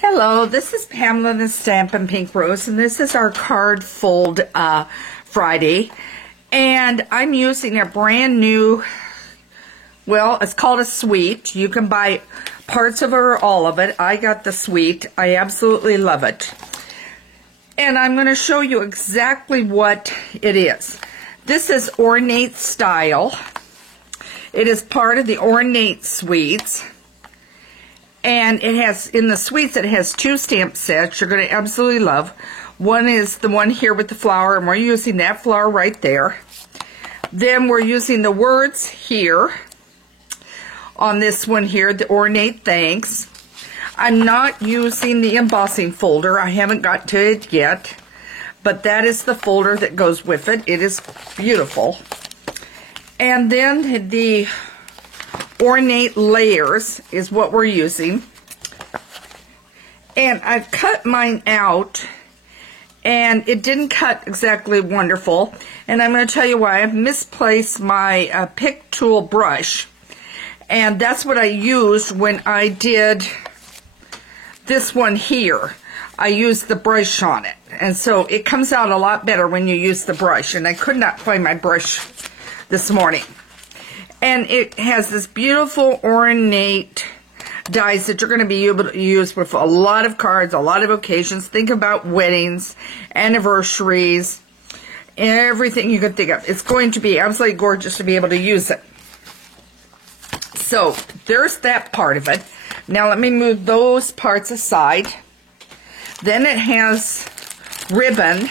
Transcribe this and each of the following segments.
Hello, this is Pamela the Stampin' Pink Rose, and this is our card fold Friday. And I'm using a brand new, well, it's called a suite. You can buy parts of it or all of it. I got the suite. I absolutely love it. And I'm going to show you exactly what it is. This is Ornate Style. It is part of the Ornate Suites. And it has, in the suites, it has two stamp sets you're going to absolutely love. One is the one here with the flower, and we're using that flower right there. Then we're using the words here on this one here, the Ornate Thanks. I'm not using the embossing folder. I haven't got to it yet, but that is the folder that goes with it. It is beautiful. And then the Ornate Layers is what we're using. And I've cut mine out, and it didn't cut exactly wonderful. And I'm going to tell you why. I've misplaced my pick tool brush. And that's what I used when I did this one here. I used the brush on it. And so it comes out a lot better when you use the brush. And I could not find my brush this morning. And it has this beautiful ornate dies that you're going to be able to use with a lot of cards, a lot of occasions. Think about weddings, anniversaries, everything you can think of. It's going to be absolutely gorgeous to be able to use it. So there's that part of it. Now let me move those parts aside. Then it has ribbon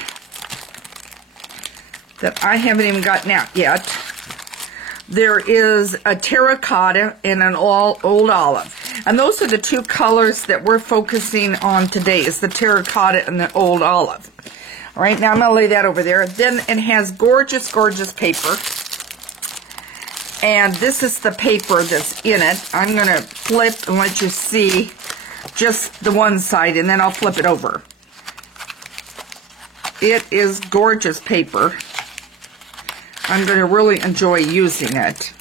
that I haven't even gotten out yet. There is a terracotta and an old olive. And those are the two colors that we're focusing on today, is the terracotta and the old olive. All right, now I'm going to lay that over there. Then it has gorgeous, gorgeous paper. And this is the paper that's in it. I'm going to flip and let you see just the one side, and then I'll flip it over. It is gorgeous paper. I'm going to really enjoy using it.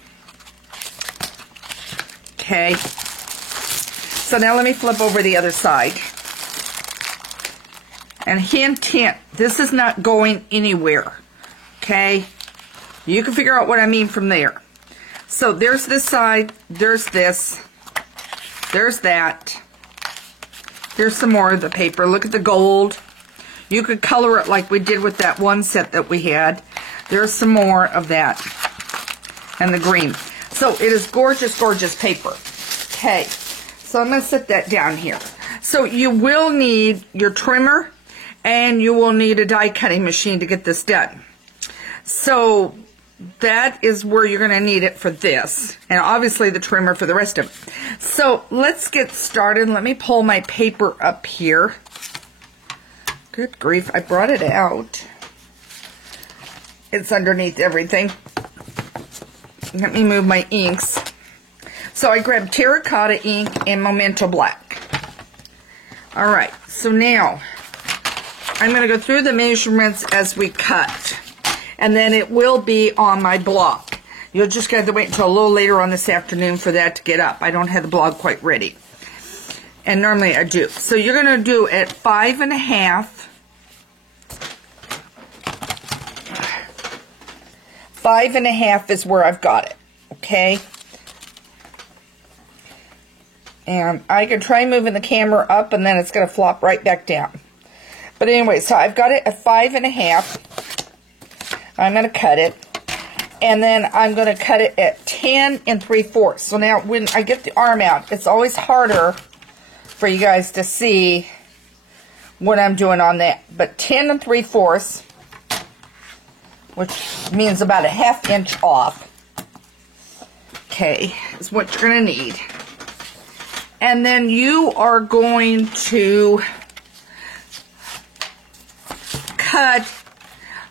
Okay. So now let me flip over the other side. And hint, hint, this is not going anywhere. Okay. You can figure out what I mean from there. So there's this side, there's this, there's that. There's some more of the paper. Look at the gold. You could color it like we did with that one set that we had. There's some more of that. And the green. So it is gorgeous, gorgeous paper. Okay. So I'm going to set that down here. So you will need your trimmer, and you will need a die cutting machine to get this done. So that is where you're going to need it for this. And obviously the trimmer for the rest of it. So let's get started. Let me pull my paper up here. Good grief, I brought it out. It's underneath everything. Let me move my inks. So I grabbed terracotta ink and Memento Black. Alright, so now I'm going to go through the measurements as we cut. And then it will be on my blog. You'll just have to wait until a little later on this afternoon for that to get up. I don't have the blog quite ready. And normally I do. So you're going to do at 5.5. 5.5 is where I've got it. Okay. And I can try moving the camera up, and then it's going to flop right back down. But anyway, so I've got it at 5.5. I'm going to cut it. And then I'm going to cut it at 10 3/4. So now when I get the arm out, it's always harder for you guys to see what I'm doing on that. But 10 3/4, which means about a 1/2 inch off, okay, is what you're going to need. And then you are going to cut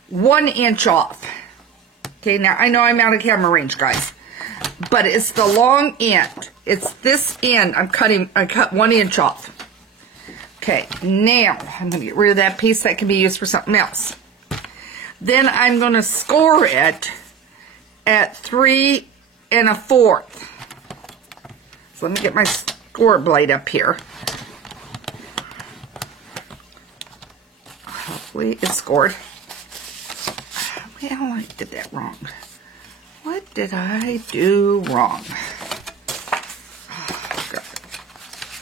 1 inch off. Okay, now I know I'm out of camera range, guys, but it's the long end. It's this end I cut 1 inch off. Okay, now I'm going to get rid of that piece that can be used for something else. Then I'm going to score it at 3 1/4. So let me get my score blade up here. Hopefully it's scored. Well, I did that wrong. What did I do wrong? Oh, God.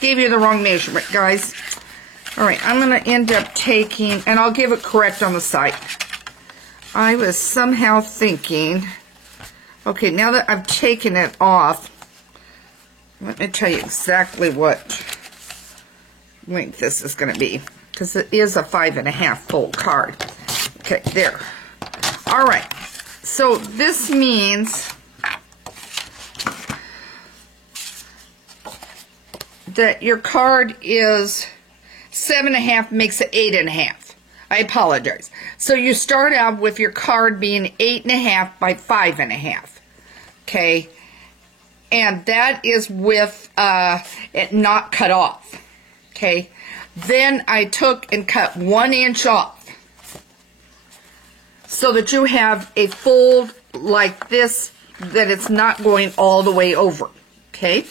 Gave you the wrong measurement, guys. All right, I'm going to end up taking, and I'll give it correct on the site. I was somehow thinking, okay, now that I've taken it off, let me tell you exactly what length this is going to be, because it is a 5.5 fold card. Okay, there. All right, so this means that your card is 7.5 makes it 8.5. I apologize. So you start out with your card being 8.5 by 5.5. Okay, and that is with it not cut off. Okay, then I took and cut 1 inch off, so that you have a fold like this, that it's not going all the way over, okay?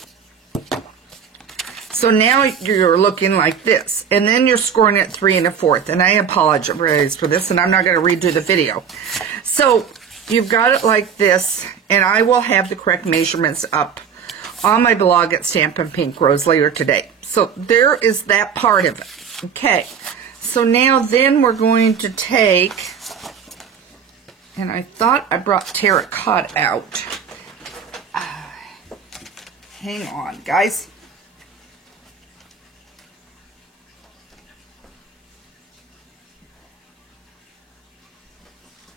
So now you're looking like this, and then you're scoring at 3 1/4, and I apologize for this, and I'm not going to redo the video. So you've got it like this, and I will have the correct measurements up on my blog at Stampin' Pink Rose later today. So there is that part of it, okay? So now then we're going to take, and I thought I brought terracotta out. Hang on, guys.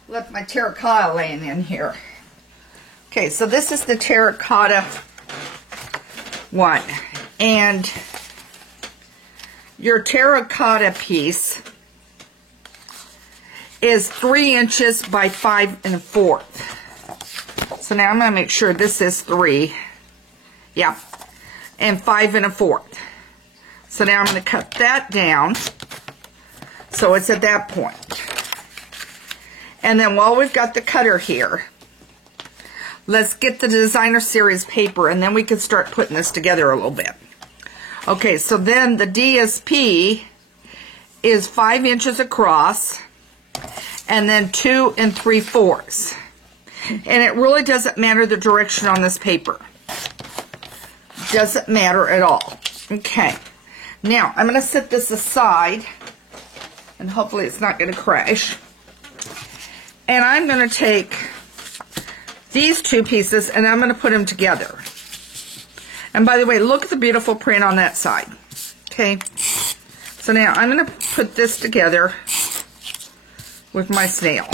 Left my terracotta laying in here. Okay, so this is the terracotta one. And your terracotta piece is 3 inches by 5 1/4. So now I'm going to make sure this is 3. Yeah. And 5 1/4. So now I'm going to cut that down. So it's at that point. And then while we've got the cutter here, let's get the designer series paper, and then we can start putting this together a little bit. Okay, so then the DSP is 5 inches across, and then 2 3/4. And it really doesn't matter the direction on this paper. Doesn't matter at all. Okay, now I'm going to set this aside, and hopefully it's not going to crash. And I'm going to take these two pieces, and I'm going to put them together. And by the way, look at the beautiful print on that side. Okay, so now I'm going to put this together with my snail.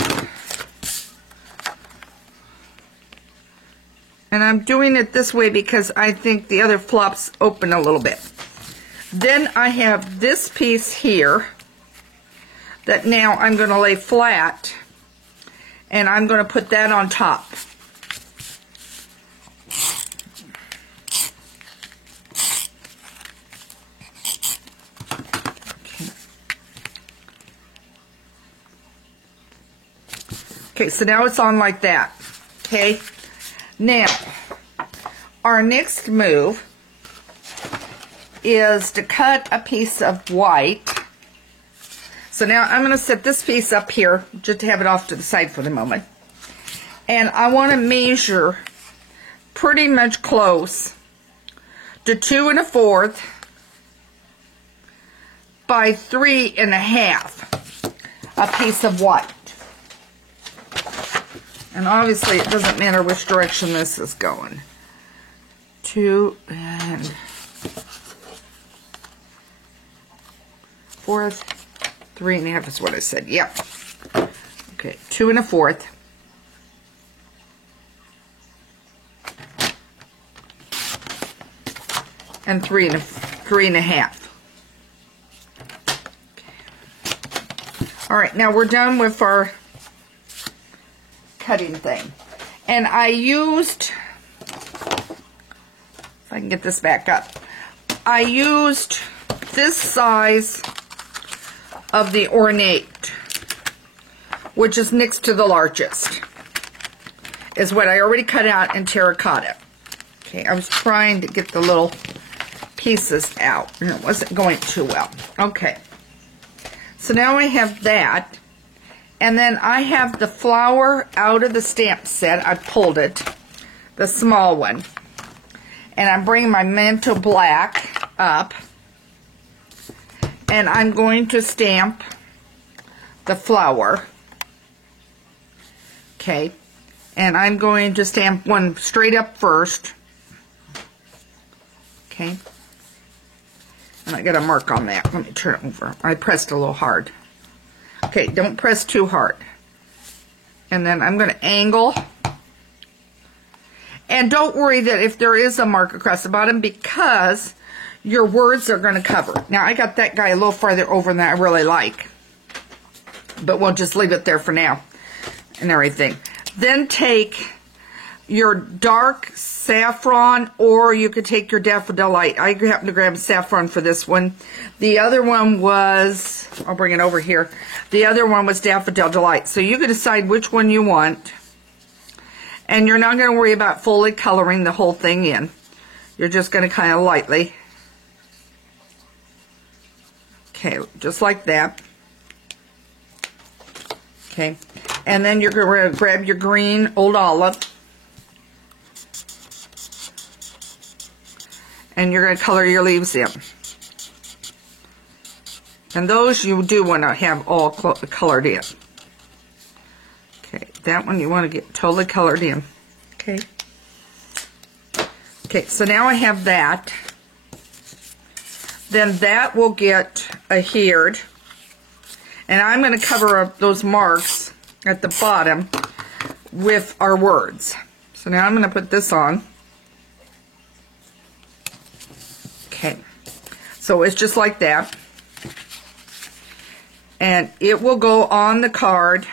And I'm doing it this way because I think the other flops open a little bit. Then I have this piece here that now I'm going to lay flat, and I'm going to put that on top. Okay, so now it's on like that. Okay, now our next move is to cut a piece of white. So now I'm going to set this piece up here just to have it off to the side for the moment. And I want to measure pretty much close to 2 1/4 by 3 1/2 a piece of white. And obviously it doesn't matter which direction this is going. 2 1/4, 3 1/2 is what I said. Yep. Okay, 2 1/4. And 3 1/2. All right, now we're done with our cutting thing. And I used, if I can get this back up, I used this size of the ornate, which is next to the largest, is what I already cut out in terracotta. Okay, I was trying to get the little pieces out, and it wasn't going too well. Okay, So now I have that. And then I have the flower out of the stamp set. I pulled it, the small one. And I'm bringing my Manto Black up. And I'm going to stamp the flower. Okay. And I'm going to stamp one straight up first. Okay. And I got a mark on that. Let me turn it over. I pressed a little hard. Okay, don't press too hard. And then I'm going to angle. And don't worry that if there is a mark across the bottom, because your words are going to cover. Now, I got that guy a little farther over than I really like. But we'll just leave it there for now and everything. Then take your dark saffron, or you could take your Daffodil Light. I happen to grab saffron for this one. The other one was, I'll bring it over here. The other one was Daffodil Delight. So you can decide which one you want. And you're not going to worry about fully coloring the whole thing in. You're just going to kind of lightly. Okay, just like that. Okay. And then you're going to grab your green Old Olive. And you're going to color your leaves in. And those you do want to have all colored in. Okay, that one you want to get totally colored in. Okay. Okay, so now I have that. Then that will get adhered. And I'm going to cover up those marks at the bottom with our words. So now I'm going to put this on. Okay, so it's just like that. And it will go on the card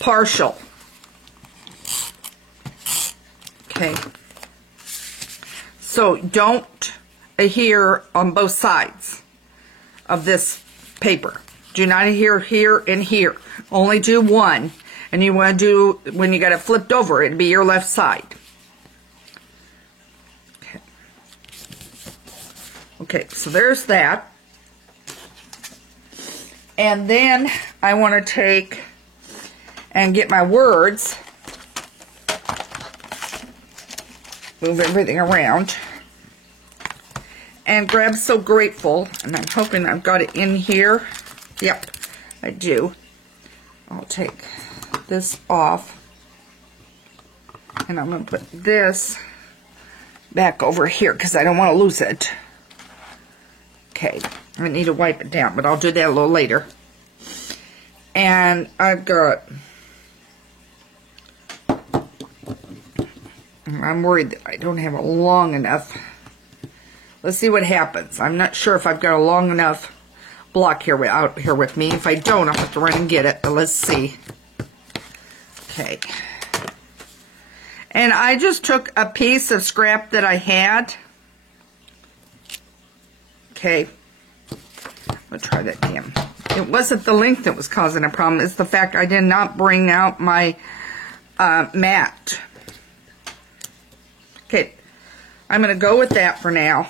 partial. Okay. So don't adhere on both sides of this paper. Do not adhere here and here. Only do one. And you want to do, when you got it flipped over, it'd be your left side. Okay. Okay, so there's that. And then I want to take and get my words, move everything around, and grab So Grateful, and I'm hoping I've got it in here. Yep, I do. I'll take this off, and I'm going to put this back over here because I don't want to lose it. Okay, I need to wipe it down, but I'll do that a little later. And I've got, I'm worried that I don't have a long enough. Let's see what happens. I'm not sure if I've got a long enough block here out here with me. If I don't, I'll have to run and get it, but let's see. Okay. And I just took a piece of scrap that I had. Okay. I'm going to try that again. It wasn't the length that was causing a problem. It's the fact I did not bring out my mat. Okay. I'm going to go with that for now.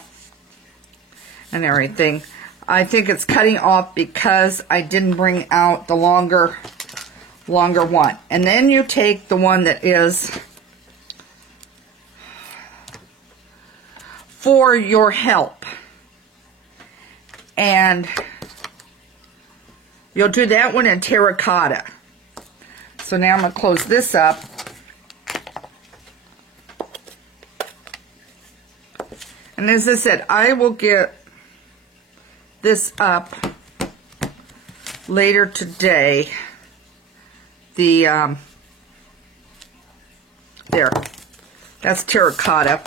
And everything. I think it's cutting off because I didn't bring out the longer one. And then you take the one that is for your help. And you'll do that one in terracotta. So now I'm going to close this up. And as I said, I will get this up later today. The, there. That's terracotta.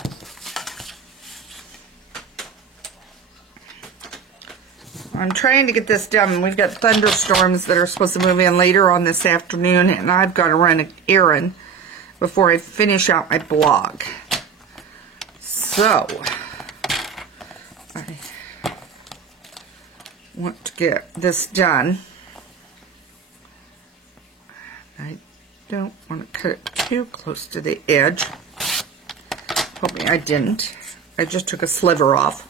I'm trying to get this done. We've got thunderstorms that are supposed to move in later on this afternoon, and I've got to run an errand before I finish out my blog. So, I want to get this done. I don't want to cut it too close to the edge. Hoping I didn't. I just took a sliver off.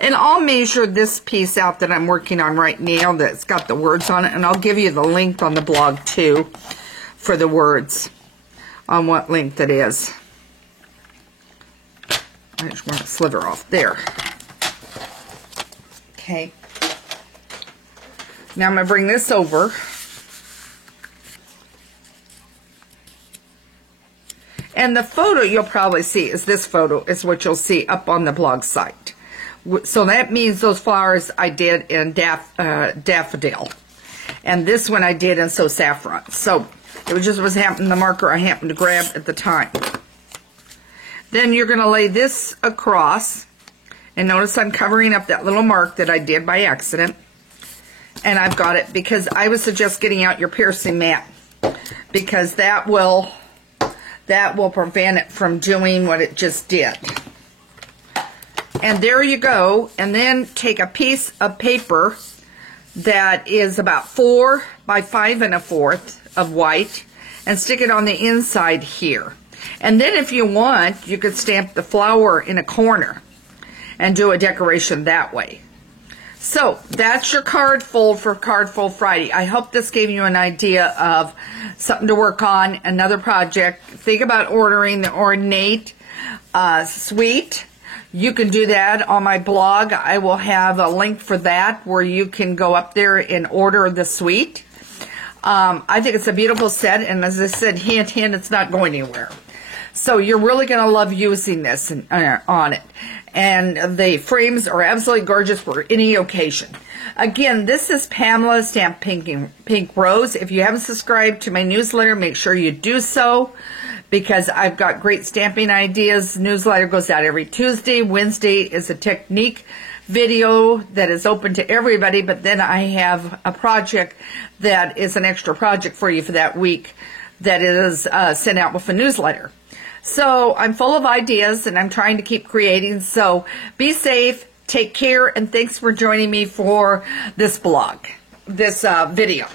And I'll measure this piece out that I'm working on right now that's got the words on it, and I'll give you the length on the blog too for the words on what length it is. I just want to sliver off there. Okay. Now I'm going to bring this over. And the photo you'll probably see is this photo is what you'll see up on the blog site. So that means those flowers I did in daffodil. And this one I did in So Saffron. So it was just the marker I happened to grab at the time. Then you're going to lay this across. And notice I'm covering up that little mark that I did by accident. And I've got it because I would suggest getting out your piercing mat. Because that will prevent it from doing what it just did. And there you go. And then take a piece of paper that is about 4 by 5 1/4 of white and stick it on the inside here. And then if you want, you could stamp the flower in a corner and do a decoration that way. So that's your card fold for Card Fold Friday. I hope this gave you an idea of something to work on, another project. Think about ordering the Ornate suite. You can do that on my blog. I will have a link for that where you can go up there and order the suite. I think it's a beautiful set, and as I said, hint, hint, it's not going anywhere. So you're really going to love using this on it. And the frames are absolutely gorgeous for any occasion. Again, this is Pamela Stamp Pink Rose. If you haven't subscribed to my newsletter, make sure you do so, because I've got great stamping ideas. Newsletter goes out every Tuesday. Wednesday is a technique video that is open to everybody, but then I have a project that is an extra project for you for that week that is sent out with a newsletter. So I'm full of ideas and I'm trying to keep creating. So be safe, take care, and thanks for joining me for this blog, this video.